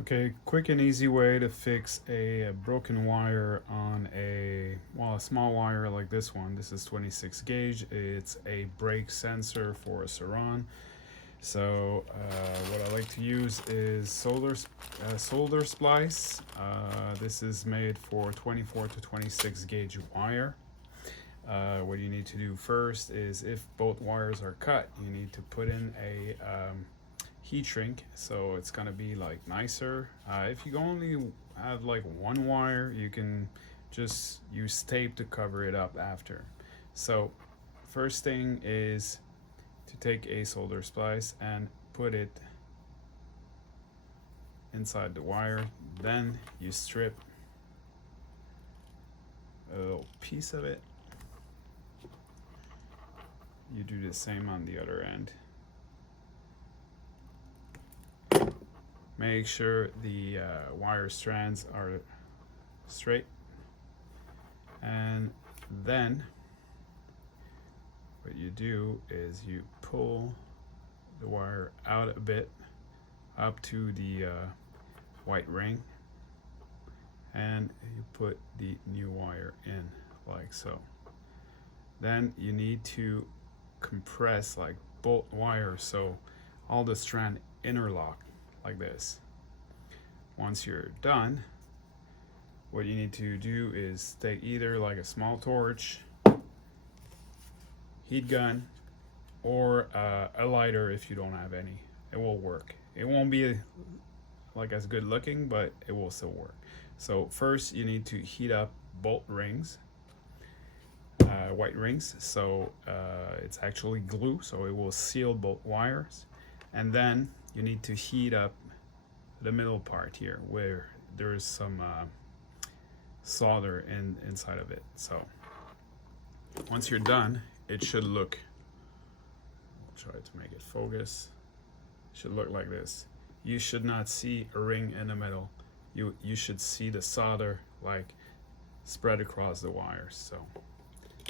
Okay, quick and easy way to fix a broken wire on a small wire like this one. This is 26 gauge. It's a brake sensor for a Saran. So what I like to use is solder splice. This is made for 24 to 26 gauge wire. What you need to do first is, if both wires are cut, you need to put in a heat shrink, so it's gonna be like nicer. If you only have like one wire, you can just use tape to cover it up after. So first thing is to take a solder splice and put it inside the wire. Then you strip a little piece of it. You do the same on the other end. Make sure the wire strands are straight, and then what you do is you pull the wire out a bit up to the white ring, and you put the new wire in like so. Then you need to compress like both wires so all the strand interlock like this. Once you're done, what you need to do is take either like a small torch, heat gun, or a lighter if you don't have any. It will work. It won't be like as good looking, but it will still work. So first you need to heat up both rings, white rings, so it's actually glue, so it will seal both wires. And then you need to heat up the middle part here where there is some solder inside of it. So once you're done, it should look, I'll try to make it focus, it should look like this. You should not see a ring in the middle. You should see the solder like spread across the wires. So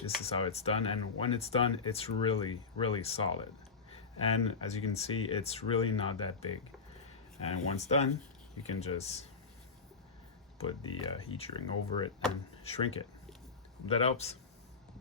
this is how it's done, and when it's done, it's really solid. And as you can see, it's really not that big. And once done, you can just put the heat shrink over it and shrink it. That helps.